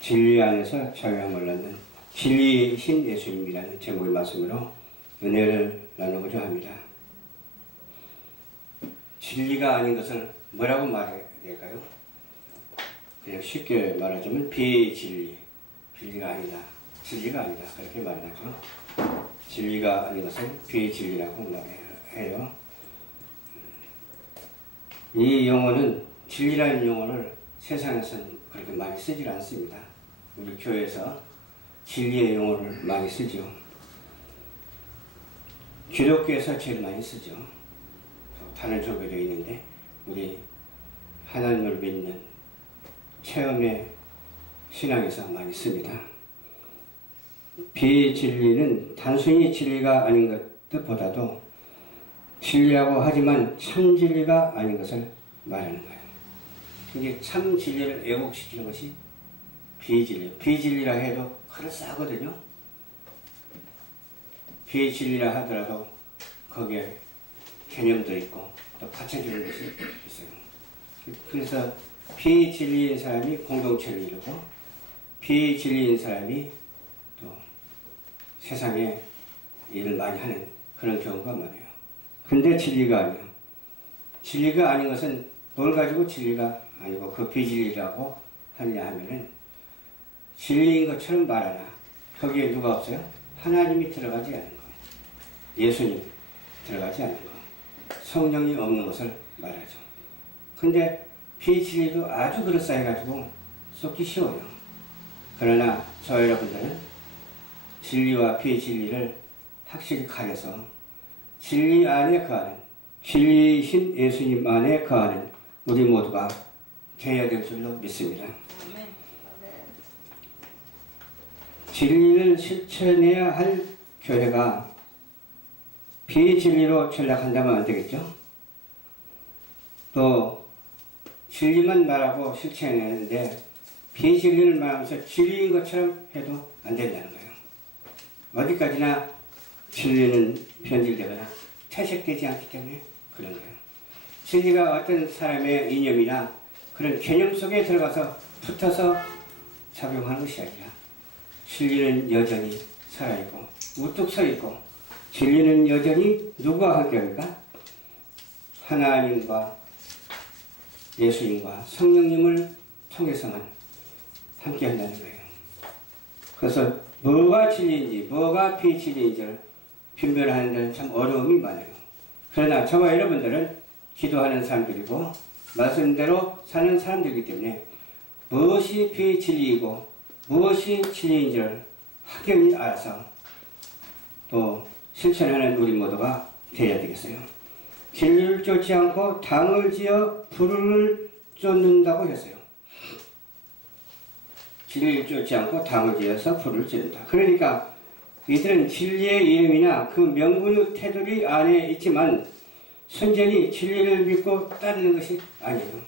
진리 안에서 자유함을 얻는 진리의 신 예수님이라는 제목의 말씀으로 은혜를 나누고자 합니다. 진리가 아닌 것을 뭐라고 말해야 될까요? 그냥 쉽게 말하자면 비진리, 진리가 아니다, 진리가 아니다 그렇게 말하죠. 진리가 아닌 것은 비진리라고 말해요. 이 용어는 진리라는 용어를 세상에서는 그렇게 많이 쓰질 않습니다. 우리 교회에서 진리의 용어를 많이 쓰죠. 기독교에서 제일 많이 쓰죠. 다른 종교도 있는데 우리 하나님을 믿는 체험의 신앙에서 많이 씁니다. 비진리는 단순히 진리가 아닌 것보다도 진리라고 하지만 참 진리가 아닌 것을 말하는 거예요. 이게 참 진리를 왜곡시키는 것이 비진리. 비진리라 해도 그럴싸하거든요. 비진리라 하더라도 거기에 개념도 있고 또 받쳐주는 것이 있어요. 그래서 비진리인 사람이 공동체를 이루고 비진리인 사람이 또 세상에 일을 많이 하는 그런 경우가 많아요. 근데 진리가 아니에요. 진리가 아닌 것은 뭘 가지고 진리가 아니고 그 비진리라고 하냐 하면은 진리인 것처럼 말하나 거기에 누가 없어요? 하나님이 들어가지 않는 거예요. 예수님 들어가지 않는 거. 성령이 없는 것을 말하죠. 근데 비진리도 아주 그럴싸해가지고 쏟기 쉬워요. 그러나 저 여러분들은 진리와 비진리를 확실히 가려서 진리 안에 거하는 진리이신 예수님 안에 거하는 우리 모두가 되어야 될 줄로 믿습니다. 진리를 실천해야 할 교회가 비진리로 전락한다면 안 되겠죠? 또 진리만 말하고 실천해내는데 비진리를 말하면서 진리인 것처럼 해도 안 된다는 거예요. 어디까지나 진리는 변질되거나 퇴색되지 않기 때문에 그런 거예요. 진리가 어떤 사람의 이념이나 그런 개념 속에 들어가서 붙어서 작용하는 것이 아니라 진리는 여전히 살아있고 우뚝 서있고 진리는 여전히 누구와 함께합니까? 하나님과 예수님과 성령님을 통해서만 함께한다는 거예요. 그래서 뭐가 진리인지 뭐가 비진리인지를 분별하는 데는 참 어려움이 많아요. 그러나 저와 여러분들은 기도하는 사람들이고 말씀대로 사는 사람들이기 때문에 무엇이 비진리이고 무엇이 진리인지를 확연히 알아서 또 실천하는 우리 모두가 되어야 되겠어요. 진리를 쫓지 않고 당을 지어 불을 쫓는다고 했어요. 진리를 쫓지 않고 당을 지어서 불을 쫓는다. 그러니까 이들은 진리의 이름이나 그 명분의 테두리 안에 있지만 순전히 진리를 믿고 따르는 것이 아니에요.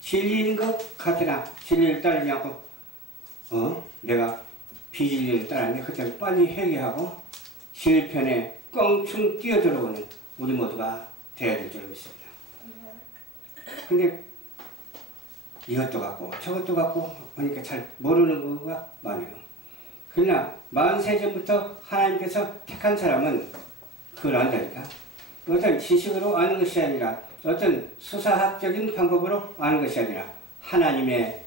진리인 것 같으나 진리를 따르지 않고 내가 비진리를 따르는데 그때 빨리 회개하고 실편에 껑충 뛰어들어오는 우리 모두가 되어야 될 줄 믿습니다. 근데 이것도 같고 저것도 같고 하니까 잘 모르는 거가 많아요. 그러나 40세 전부터 하나님께서 택한 사람은 그걸 안다니까. 어떤 지식으로 아는 것이 아니라 어떤 수사학적인 방법으로 아는 것이 아니라 하나님의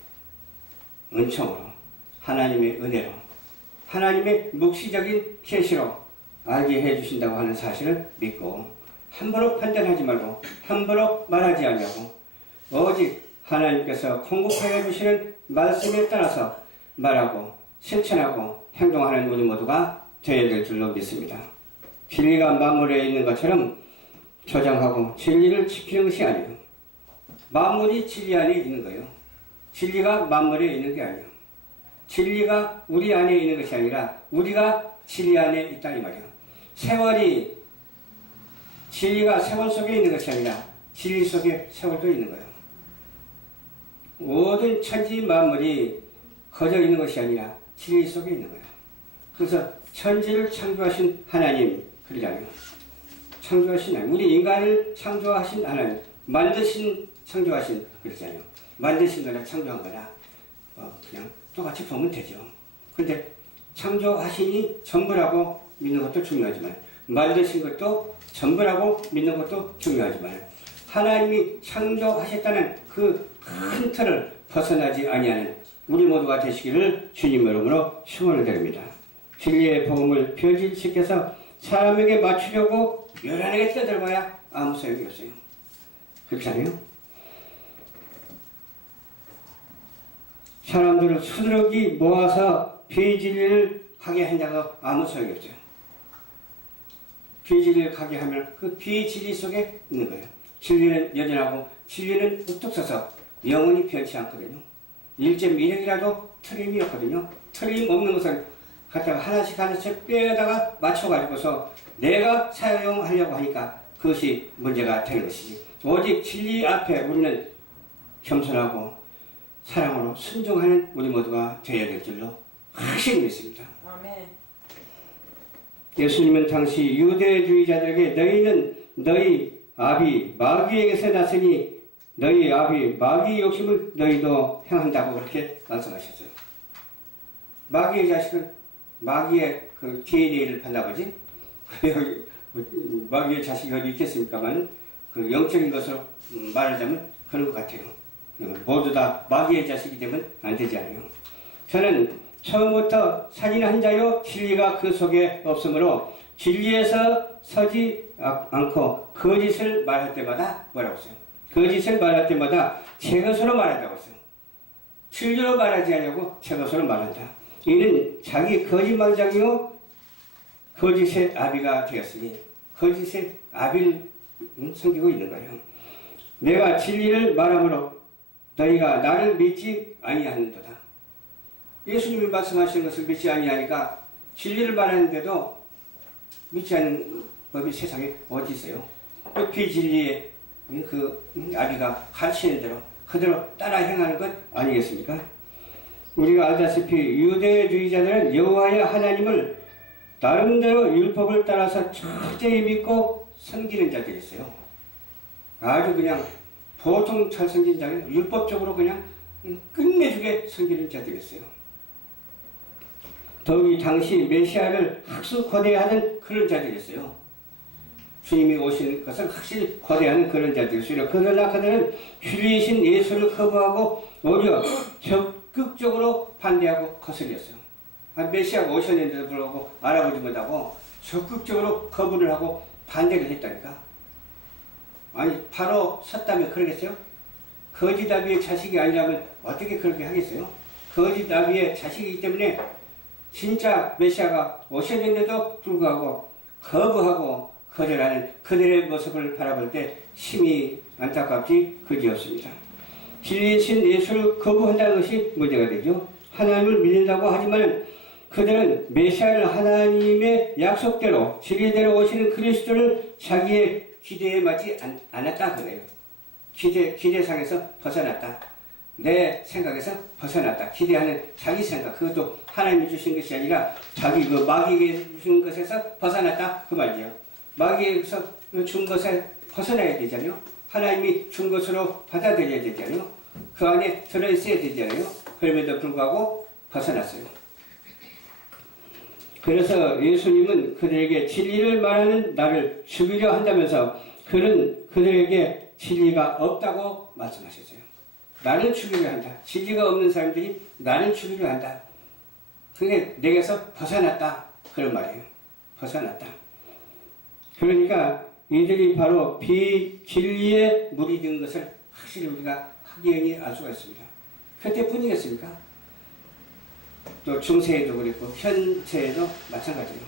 은총으로 하나님의 은혜로 하나님의 묵시적인 계시로 알게 해주신다고 하는 사실을 믿고 함부로 판단하지 말고 함부로 말하지 않냐고 오직 하나님께서 공급하여 주시는 말씀에 따라서 말하고 실천하고 행동하는 우리 모두가 되어야 될 줄로 믿습니다. 진리가 만물에 있는 것처럼 조장하고 진리를 지키는 것이 아니에요. 만물이 진리 안에 있는 거예요. 진리가 만물에 있는 게 아니에요. 진리가 우리 안에 있는 것이 아니라 우리가 진리 안에 있다 이 말이에요. 세월이 진리가 세월 속에 있는 것이 아니라 진리 속에 세월도 있는 거예요. 모든 천지 만물이 거저 있는 것이 아니라 진리 속에 있는 거예요. 그래서 천지를 창조하신 하나님 그러잖아요. 창조하신 하나님, 우리 인간을 창조하신 하나님, 창조하신 그러잖아요. 만드신 거나 창조한 거나 그냥 똑같이 보면 되죠. 근데 창조하시니 전부라고 믿는 것도 중요하지만 만드신 것도 전부라고 믿는 것도 중요하지만 하나님이 창조하셨다는 그 큰 틀을 벗어나지 아니하는 우리 모두가 되시기를 주님 이름으로 축원을 드립니다. 진리의 복음을 변질시켜서 사람에게 맞추려고 요란하게 떠들어봐야 아무 소용이 없어요. 그렇잖아요? 사람들을 수두룩이 모아서 비진리를 가게 한다고 아무 소용이 없어요. 비진리를 가게 하면 그 비진리 속에 있는 거예요. 진리는 여전하고 진리는 우뚝 서서 영원히 변치 않거든요. 1.1핵이라도 틀림이 없거든요. 틀림없는 것을 갖다가 하나씩 빼다가 맞춰가지고서 내가 사용하려고 하니까 그것이 문제가 되는 것이지. 오직 진리 앞에 우리는 겸손하고 사랑으로 순종하는 우리 모두가 되어야 될 줄로 확실히 믿습니다. 아멘. 예수님은 당시 유대주의자들에게 너희는 너희 아비 마귀에게서 났으니 너희 아비 마귀의 욕심을 너희도 행한다고 그렇게 말씀하셨어요. 마귀의 자식은 마귀의 그 DNA를 받나 보지? 마귀의 자식이 어디 있겠습니까만 그 영적인 것으로 말하자면 그런 것 같아요. 모두 다 마귀의 자식이 되면 안 되잖아요. 저는 처음부터 살인한 자요 진리가 그 속에 없으므로 진리에서 서지 않고 거짓을 말할 때마다 뭐라고 했어요? 거짓을 말할 때마다 제 것으로 말한다고 했어요. 진리로 말하지 않냐고 제 것으로 말한다. 이는 자기 거짓말장이요 거짓의 아비가 되었으니 거짓의 아비를 섬기고 있는 거예요. 내가 진리를 말함으로 너희가 나를 믿지 아니하는도다. 예수님이 말씀하신 것을 믿지 아니하니까 진리를 말하는데도 믿지 않는 법이 세상에 어디 있어요? 그 비진리의 그 아비가 가르치는 대로 그대로 따라 행하는 것 아니겠습니까? 우리가 알다시피 유대주의자들은 여호와의 하나님을 나름대로 율법을 따라서 철저히 믿고 섬기는 자들이 있어요. 아주 그냥 보통 잘 섬긴 자는 율법적으로 그냥 끝내주게 섬기는 자들이 있어요. 더욱이 당시 메시아를 학수 거대하는 그런 자들이 있어요. 주님이 오신 것을 확실히 거대하는 그런 자들이 있어요. 그러나 그들은 진리이신 예수를 거부하고 오히려 적극적으로 반대하고 거슬렸어요. 메시아가 오셨는데도 불구하고 알아보지 못하고 적극적으로 거부를 하고 반대를 했다니까. 아니 바로 섰다면 그러겠어요? 거짓 아비의 자식이 아니라면 어떻게 그렇게 하겠어요? 거짓 아비의 자식이기 때문에 진짜 메시아가 오셨는데도 불구하고 거부하고 거절하는 그들의 모습을 바라볼 때 심히 안타깝지 그지없습니다. 진리이신 예수를 거부한다는 것이 문제가 되죠. 하나님을 믿는다고 하지만 그들은 메시아를 하나님의 약속대로 진리대로 오시는 그리스도를 자기의 기대에 맞지 않았다 그래요. 기대상에서 벗어났다. 내 생각에서 벗어났다. 기대하는 자기 생각, 그것도 하나님이 주신 것이 아니라 자기 그 마귀에게 주신 것에서 벗어났다 그 말이에요. 마귀에서 준 것에 벗어나야 되잖아요. 하나님이 준 것으로 받아들여야 되잖아요. 그 안에 들어있어야 되잖아요. 그럼에도 불구하고 벗어났어요. 그래서 예수님은 그들에게 진리를 말하는 나를 죽이려 한다면서 그들에게 진리가 없다고 말씀하셨어요. 나를 죽이려 한다. 진리가 없는 사람들이 나를 죽이려 한다. 그게 내게서 벗어났다. 그런 말이에요. 벗어났다. 그러니까 이들이 바로 비진리에 무리된 것을 확실히 우리가 확연히 알 수가 있습니다. 그때뿐이겠습니까? 또 중세에도 그랬고 현세에도 마찬가지예요.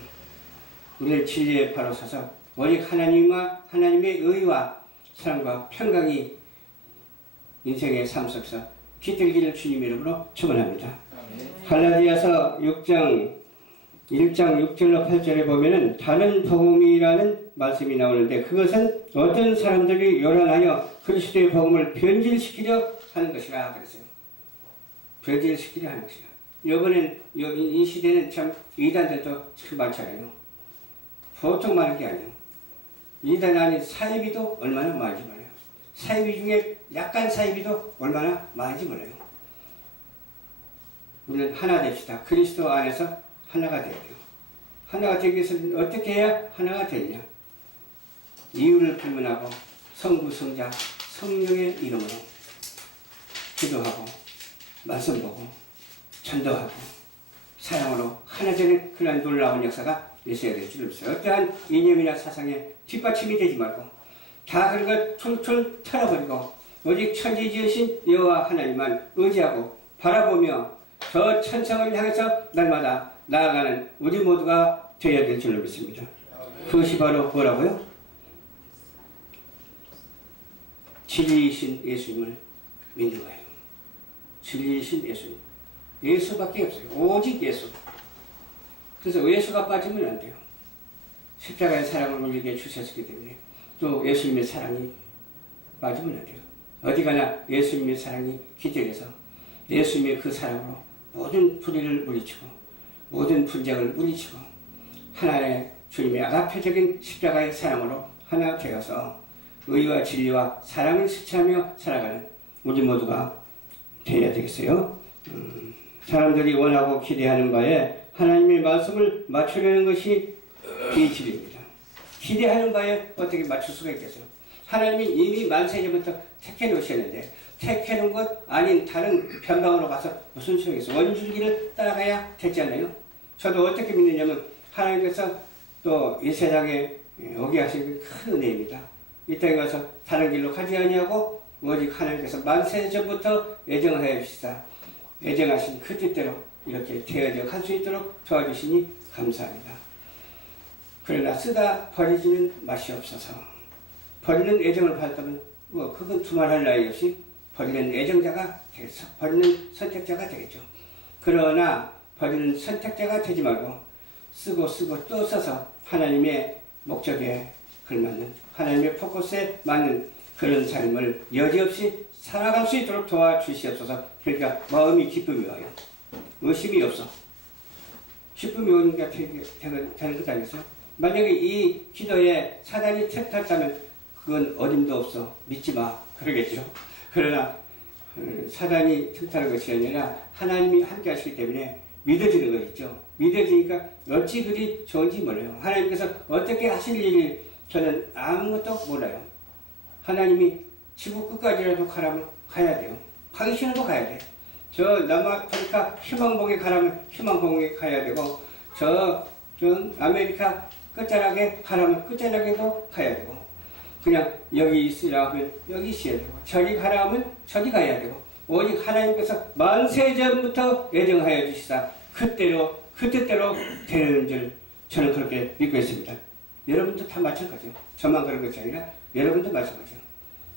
우리는 진리에 바로 서서 오직 하나님과 하나님의 의와 사랑과 평강이 인생의 삶 속에서 깃들기를 주님 이름으로 축원합니다. 갈라디아서 6장 1장 6절로 8절에 보면은 다른 복음이라는 말씀이 나오는데 그것은 어떤 사람들이 요란하여 그리스도의 복음을 변질시키려 하는 것이라 그랬어요. 변질시키려 하는 것이라. 이번엔 이 시대는 참 이단들도 참 많잖아요. 보통 많은 게 아니에요. 이단 안에 사이비도 얼마나 많은지 몰라요. 사이비 중에 약간 사이비도 얼마나 많은지 몰라요. 우리는 하나 됩시다. 그리스도 안에서 하나가 돼야 돼요. 하나가 되기 위해서는 어떻게 해야 하나가 되느냐? 이유를 불문하고 성부, 성자, 성령의 이름으로 기도하고 말씀 보고 전도하고 사랑으로 하나 되는 그런 놀라운 역사가 있어야 될 줄 믿어요. 어떠한 이념이나 사상에 뒷받침이 되지 말고 다 그런 걸 툴툴 털어버리고 오직 천지 지으신 여호와 하나님만 의지하고 바라보며 저 천성을 향해서 날마다 나아가는 우리 모두가 되어야 될 줄로 믿습니다. 그것이 바로 뭐라고요? 진리이신 예수님을 믿는 거예요. 진리이신 예수님. 예수밖에 없어요. 오직 예수. 그래서 예수가 빠지면 안 돼요. 십자가의 사랑을 우리에게 주셨기 때문에 또 예수님의 사랑이 빠지면 안 돼요. 어디 가나 예수님의 사랑이 기적해서 예수님의 그 사랑으로 모든 불의를 물리치고 모든 분쟁을 물리치고 하나의 주님의 아가페적인 십자가의 사랑으로 하나 되어서 의와 진리와 사랑을 실천하며 살아가는 우리 모두가 되어야 되겠어요. 사람들이 원하고 기대하는 바에 하나님의 말씀을 맞추려는 것이 비질입니다. 기대하는 바에 어떻게 맞출 수가 있겠어요? 하나님이 이미 만세전부터 택해 놓으셨는데 택해 놓은 것 아닌 다른 변방으로 가서 무슨 소용이 있어? 원줄기를 따라가야 되잖아요. 저도 어떻게 믿느냐면 하나님께서 또 이 세상에 오게 하신 큰 은혜입니다. 이 땅에 가서 다른 길로 가지 아니하고 오직 하나님께서 만세전부터 애정하여 주시사 애정하신 그 뜻대로 이렇게 되어져 갈 수 있도록 도와주시니 감사합니다. 그러나 쓰다 버리지는 마시옵소서. 버리는 애정을 받았다면 그건 두말할 나위 없이 버리는 애정자가 되겠어. 버리는 선택자가 되겠죠. 그러나 버리는 선택자가 되지 말고 쓰고 또 써서 하나님의 목적에 걸맞는 하나님의 포커스에 맞는 그런 삶을 여지없이 살아갈 수 있도록 도와주시옵소서. 그러니까 마음이 기쁨이 와요. 의심이 없어. 기쁨이 오니까 되는 것 아니겠어요? 만약에 이 기도에 사단이 틈탔다면 그건 어림도 없어. 믿지 마. 그러겠죠. 그러나 사단이 틈타는 것이 아니라 하나님이 함께 하시기 때문에 믿어지는 거 있죠. 믿어지니까 어찌 그리 좋은지 몰라요. 하나님께서 어떻게 하실 일이 저는 아무것도 몰라요. 하나님이 지구 끝까지라도 가라면 가야 돼요. 가기 싫어도 가야 돼. 저 남아프리카 희망봉에 가라면 희망봉에 가야 되고 저 아메리카 끝자락에 가라면 끝자락에도 가야 되고 그냥 여기 있으라 하면 여기 있어야 되고 저리 가라 하면 저리 가야 되고 오직 하나님께서 만세전부터 애정하여 주시사 그때로 그 뜻대로 되는 줄 저는 그렇게 믿고 있습니다. 여러분도 다 마찬가지요. 저만 그런 것이 아니라 여러분도 마찬가지요.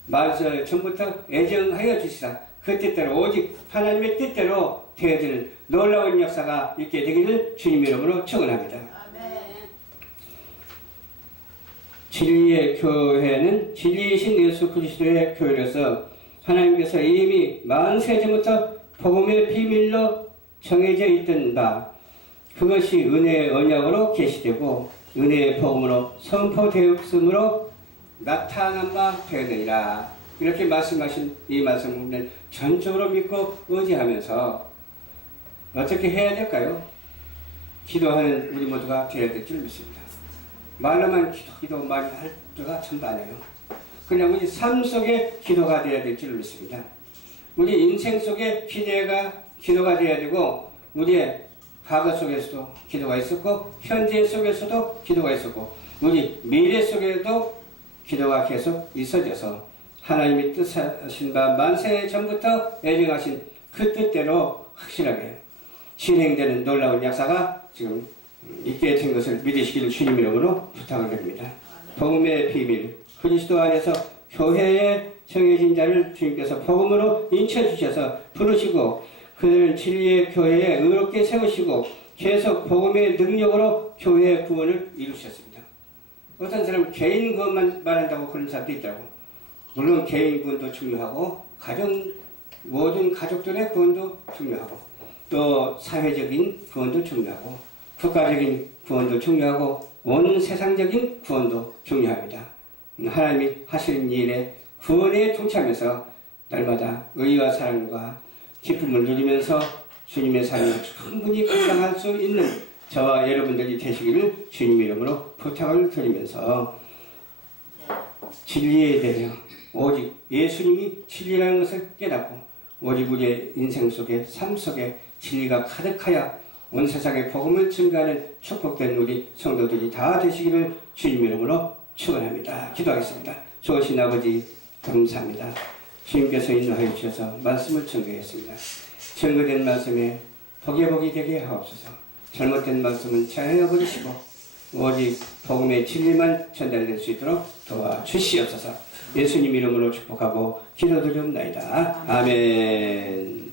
만세전부터 애정하여 주시사 그 뜻대로 오직 하나님의 뜻대로 되어지는 놀라운 역사가 있게 되기를 주님 이름으로 축원합니다. 진리의 교회는 진리이신 예수 그리스도의 교회로서 하나님께서 이미 만세전부터 복음의 비밀로 정해져 있던 바 그것이 은혜의 언약으로 계시되고 은혜의 복음으로 선포되었으므로 나타난 바 되느니라. 이렇게 말씀하신 이 말씀을 우리는 전적으로 믿고 의지하면서 어떻게 해야 될까요? 기도하는 우리 모두가 되어야 될 줄 믿습니다. 말로만 기도 많이 할 때가 참 많아요. 그냥 우리 삶 속에 기도가 되어야 될 줄 믿습니다. 우리 인생 속에 기도가 되어야 되고 우리의 과거 속에서도 기도가 있었고 현재 속에서도 기도가 있었고 우리 미래 속에도 기도가 계속 있어져서 하나님이 뜻하신 바 만세 전부터 애정하신 그 뜻대로 확실하게 진행되는 놀라운 역사가 지금 있게 된 것을 믿으시기를 주님 이름으로 부탁을 드립니다. 복음의 비밀 그리스도 안에서 교회에 정해진 자를 주님께서 복음으로 인쳐주셔서 부르시고 그들은 진리의 교회에 의롭게 세우시고 계속 복음의 능력으로 교회의 구원을 이루셨습니다. 어떤 사람은 개인 구원만 말한다고 그런 사람도 있다고. 물론 개인 구원도 중요하고 모든 가족들의 구원도 중요하고 또 사회적인 구원도 중요하고 국가적인 구원도 중요하고 온 세상적인 구원도 중요합니다. 하나님이 하시는 일에 구원에 동참해서 날마다 의와 사랑과 기쁨을 누리면서 주님의 삶을 충분히 감당할 수 있는 저와 여러분들이 되시기를 주님 이름으로 부탁을 드리면서 진리에 대해 오직 예수님이 진리라는 것을 깨닫고 오직 우리의 인생 속에 삶 속에 진리가 가득하여 온 세상에 복음을 증가하는 축복된 우리 성도들이 다 되시기를 주님 이름으로 축원합니다. 기도하겠습니다. 좋으신 아버지 감사합니다. 주님께서 인도하여 주셔서 말씀을 증거했습니다. 증거된 말씀에 복이 되게 하옵소서. 잘못된 말씀은 자행해 버리시고 오직 복음의 진리만 전달될 수 있도록 도와주시옵소서. 예수님 이름으로 축복하고 기도드리옵나이다. 아멘.